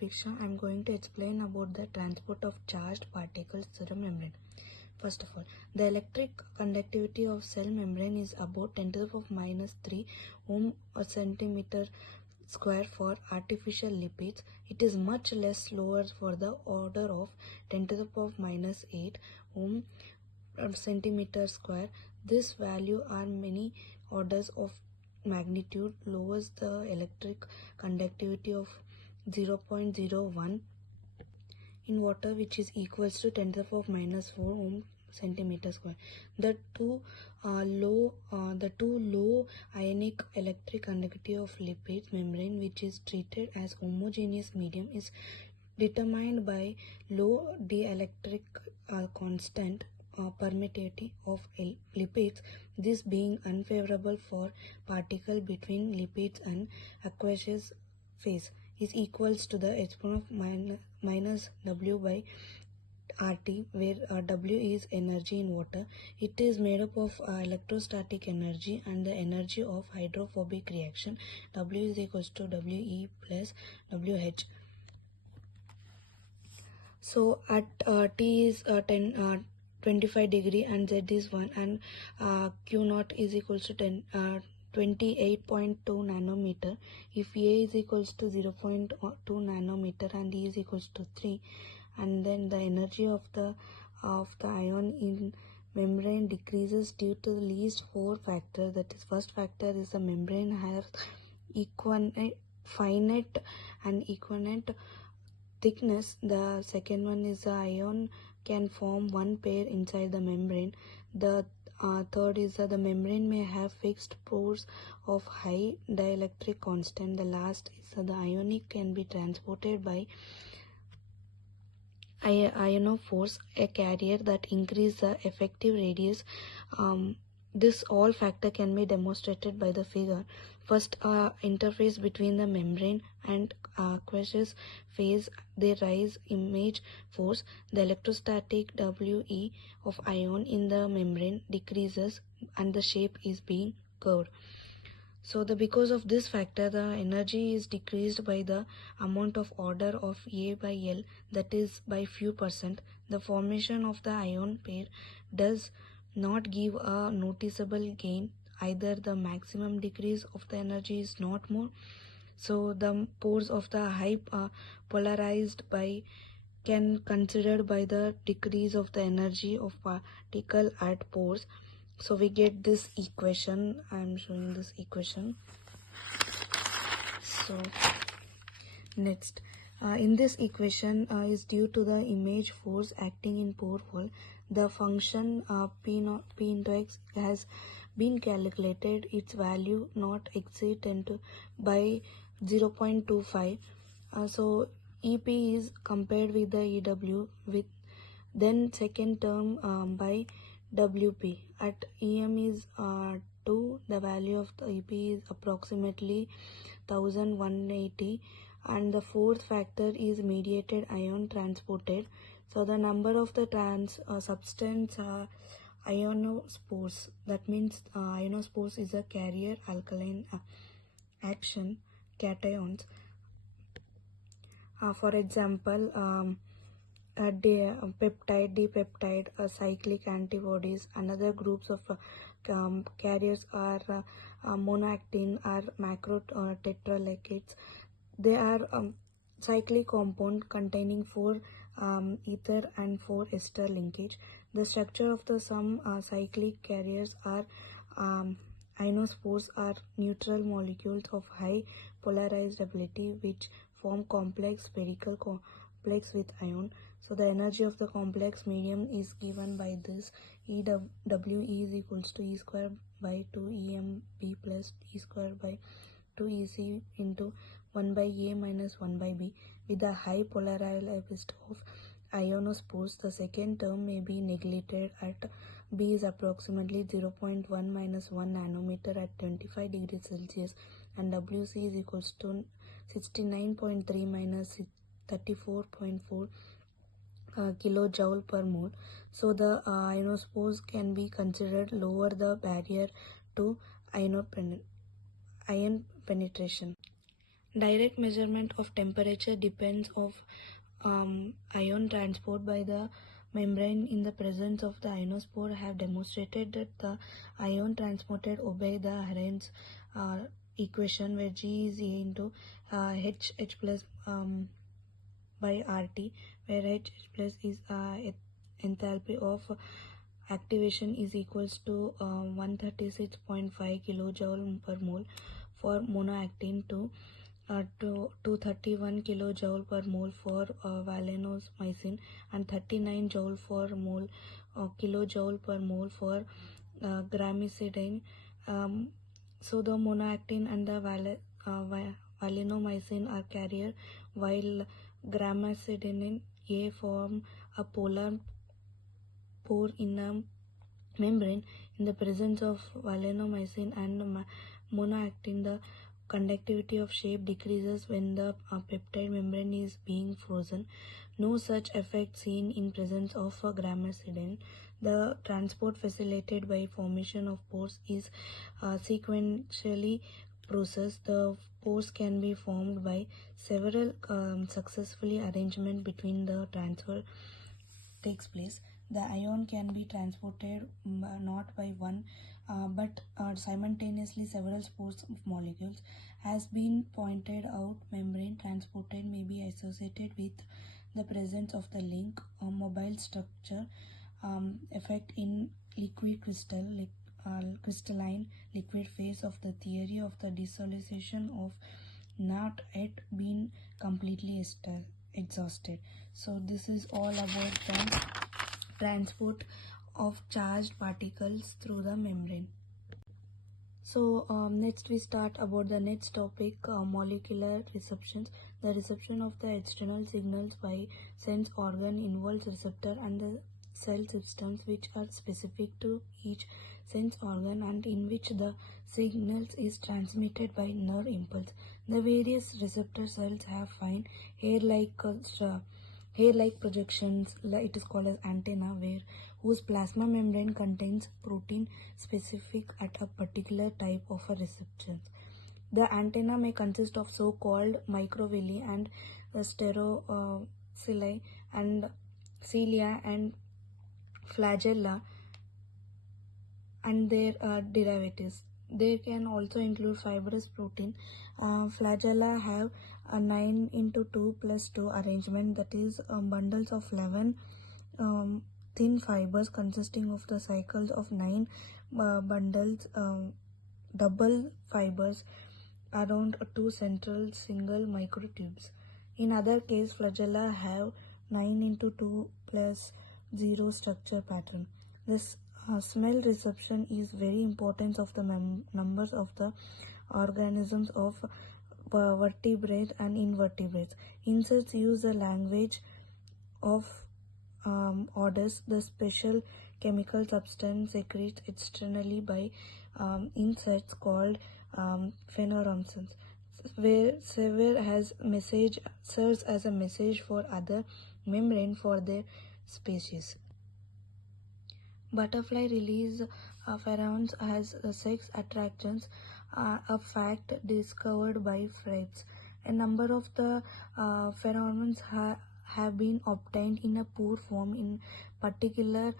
Supiksha. I am going to explain about the transport of charged particles through the membrane. First of all, the electric conductivity of cell membrane is about 10 to the power minus 3 ohm a centimeter square for artificial lipids. It is much less lower for the order of 10 to the power minus 8 ohm centimeter square. This value are many orders of magnitude lowers the electric conductivity of 0.01 in water, which is equals to 10 to the power minus 4 ohm centimeter square. The two low ionic electric conductivity of lipid membrane, which is treated as homogeneous medium, is determined by low dielectric constant permittivity of lipids, this being unfavorable for particle between lipids and aqueous phase, is equals to the exponent of minus W by RT, where W is energy in water. It is made up of electrostatic energy and the energy of hydrophobic reaction. W is equals to WE plus WH. So at T is 25 degree and Z is 1 and Q naught is equals to 28.2 nanometer. If A is equals to 0.2 nanometer and E is equals to 3, and then the energy of the ion in membrane decreases due to the least 4 factors. That is, first factor is the membrane has finite and equivalent thickness. The second one is the ion can form one pair inside the membrane. The third is that the membrane may have fixed pores of high dielectric constant. The last is that the ionic can be transported by ionophores, a carrier that increase the effective radius. This all factor can be demonstrated by the figure. First, interface between the membrane and aqueous phase, they rise image force. The electrostatic WE of ion in the membrane decreases and the shape is being curved. So because of this factor, the energy is decreased by the amount of order of A by L, that is by few percent. The formation of the ion pair does not give a noticeable gain. Either the maximum decrease of the energy is not more. So the pores of the high polarized by can considered by the decrease of the energy of particle at pores. So we get this equation. I am showing this equation. So next, in this equation is due to the image force acting in pore wall. The function P into X has been calculated. Its value not exceed 10 to by 0.25. So EP is compared with the EW with then second term by WP. At EM is 2, the value of the EP is approximately 1180, and the fourth factor is mediated ion transported. So the number of the substance ionospores, that means ionospores is a carrier alkaline action cations. For example, peptide, dipeptide, cyclic antibodies. Another groups of carriers are monoactin or macro tetraligates. They are cyclic compound containing 4 ether and 4 ester linkage. The structure of the some cyclic carriers are ionospores are neutral molecules of high polarizability which form complex spherical complex with ion. So the energy of the complex medium is given by this. WE is equals to E square by 2 EMB plus E square by 2 EC into 1 by A minus 1 by B. With the high polarizability of ionospores, the second term may be neglected. At B is approximately 0.1 minus 1 nanometer at 25 degrees Celsius, and WC is equals to 69.3 minus 34.4 kilojoule per mole. So the ionospores can be considered lower the barrier to ion penetration. Direct measurement of temperature depends of ion transport by the membrane in the presence of the ionospore have demonstrated that the ion transported obey the Arrhenius equation, where G is A into H plus by RT, where H plus is enthalpy of activation is equals to 136.5 kilojoule per mole for monoactin to 231 kilojoule per mole for valenomycin and 39 joule for mole kilojoule per mole for gramicidine. So the monoactin and the valenomycin are carrier, while gramicidine A form a polar pore in a membrane. In the presence of valenomycin and monoactin, the conductivity of shape decreases when the peptide membrane is being frozen. No such effect seen in presence of gramicidine. The transport facilitated by formation of pores is sequentially processed. The pores can be formed by several successfully arrangement between the transfer takes place. The ion can be transported not by one but simultaneously several spores of molecules. Has been pointed out, membrane transported may be associated with the presence of the link mobile structure effect in liquid crystalline liquid phase of the theory of the dissociation of not yet been completely exhausted. So this is all about the transport of charged particles through the membrane. So next we start about the next topic, molecular receptions. The reception of the external signals by sense organ involves receptor and the cell systems which are specific to each sense organ and in which the signals is transmitted by nerve impulse. The various receptor cells have fine hair-like projections, it is called as antenna, whose plasma membrane contains protein specific at a particular type of a reception. The antenna may consist of so-called microvilli and sterocili and cilia and flagella and their derivatives. They can also include fibrous protein. Flagella have a 9 into 2 plus 2 arrangement, that is bundles of 11 thin fibers consisting of the cycles of 9 bundles, double fibers around 2 central single microtubes. In other case, flagella have 9 into 2 plus 0 structure pattern. This smell reception is very important of the numbers of the organisms of vertebrates and invertebrates. Insects use the language of orders. The special chemical substance secreted externally by insects called pheromones, where serves as a message for other membrane for their species. Butterfly release pheromones as sex attractions, a fact discovered by Fritz. A number of the pheromones have been obtained in a pure form, in particular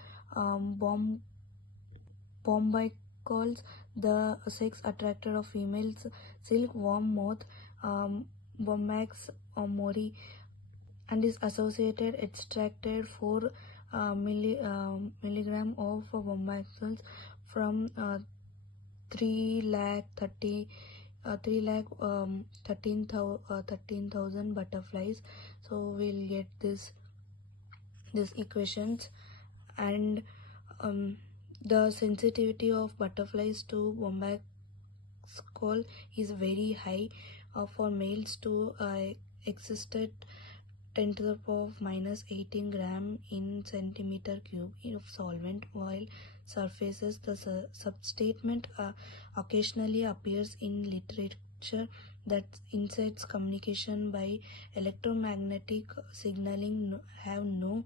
bombycols, the sex attractor of females, silkworm moth, Bombyx mori, and is associated extracted 4 milligram of bombycols from 13,000 butterflies. So we'll get these equations, and the sensitivity of butterflies to bombycol is very high. For males to existed 10 to the power of minus 18 gram in centimeter cube of solvent, while surfaces. The substatement occasionally appears in literature that insects communication by electromagnetic signaling have no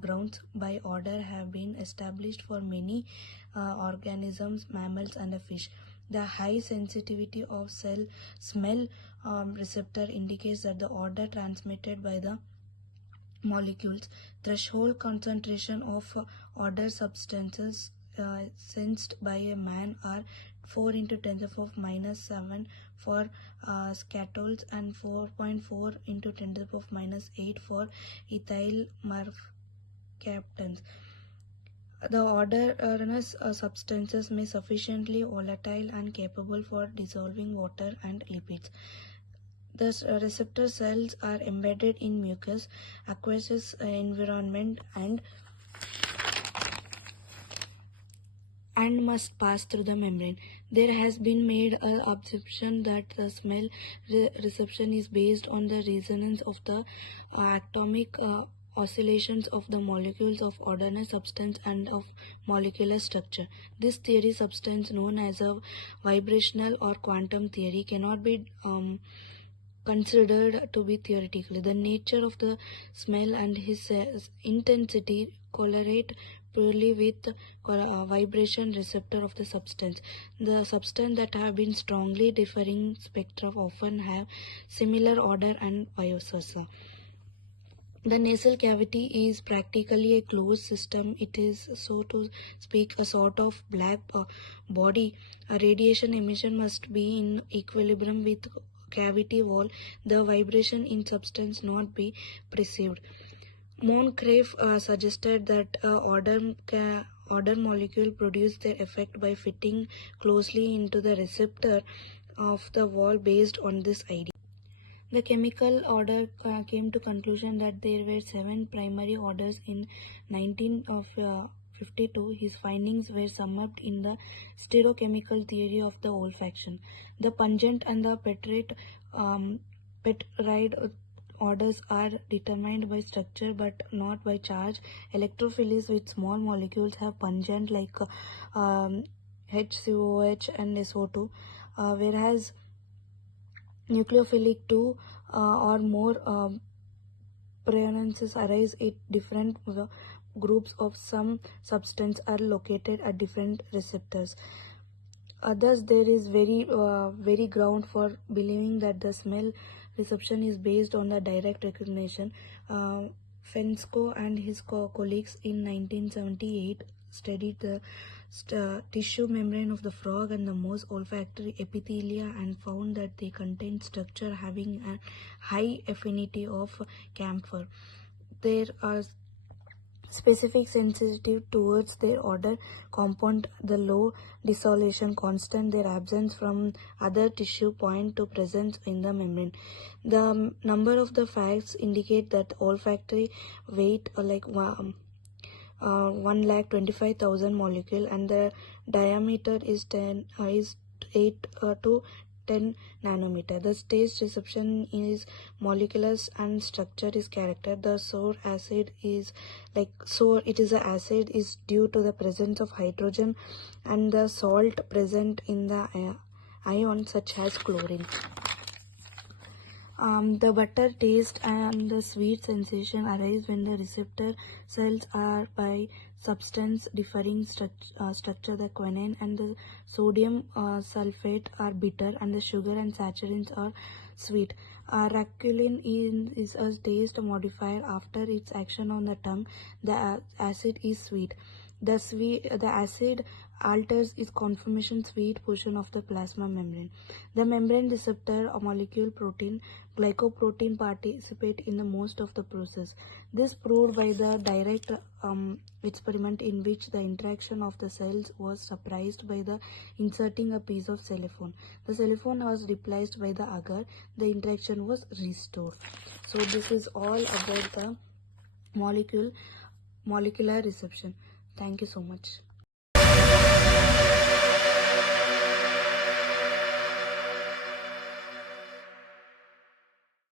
grounds by order have been established for many organisms, mammals and a fish. The high sensitivity of cell smell receptor indicates that the odor transmitted by the molecules. Threshold concentration of odor substances sensed by a man are 4 into 10 to the power of minus 7 for scatols and 4.4 into 10 to the power of minus 8 for ethyl mercaptans. The odorous substances may sufficiently volatile and capable for dissolving water and lipids. The receptor cells are embedded in mucus, aqueous environment and must pass through the membrane. There has been made an observation that the smell reception is based on the resonance of the atomic oscillations of the molecules of odorous substance and of molecular structure. This theory, substance known as a vibrational or quantum theory, cannot be considered to be theoretical. The nature of the smell and his intensity correlate purely with vibration receptor of the substance. The substance that have been strongly differing spectra often have similar odor and vice versa. The nasal cavity is practically a closed system. It is, so to speak, a sort of black body. A radiation emission must be in equilibrium with cavity wall. The vibration in substance not be perceived. Moncrief suggested that odor molecule produce their effect by fitting closely into the receptor of the wall. Based on this idea, the chemical order came to conclusion that there were 7 primary orders in 1952. His findings were summed up in the stereochemical theory of the olfaction. The pungent and the petride orders are determined by structure but not by charge. Electrophilies with small molecules have pungent like HCOH and SO2, whereas nucleophilic 2 or more pronunciations arise at different groups of some substance are located at different receptors. Thus, there is very ground for believing that the smell reception is based on the direct recognition. Fensco and his colleagues in 1978 studied the tissue membrane of the frog and the mouse olfactory epithelia and found that they contain structure having a high affinity of camphor. There are specific sensitive towards their odor compound. The low dissolution constant, their absence from other tissue point to presence in the membrane. The number of the facts indicate that olfactory weight like 1,25,000 molecule and the diameter is 8 to 10 nanometer. The taste reception is molecular and structure is character. The sour acid is it is a acid is due to the presence of hydrogen and the salt present in the ion such as chlorine. The butter taste and the sweet sensation arise when the receptor cells are by substance differing structure. The quinine and the sodium sulfate are bitter and the sugar and saccharides are sweet. Raculin is a taste modifier. After its action on the tongue, the acid is sweet. The acid alters its conformation sweet portion of the plasma membrane. The membrane receptor molecule protein, glycoprotein participate in the most of the process. This proved by the direct experiment in which the interaction of the cells was surprised by the inserting a piece of cellophane. The cellophane was replaced by the agar. The interaction was restored. So this is all about the molecular reception. Thank you so much.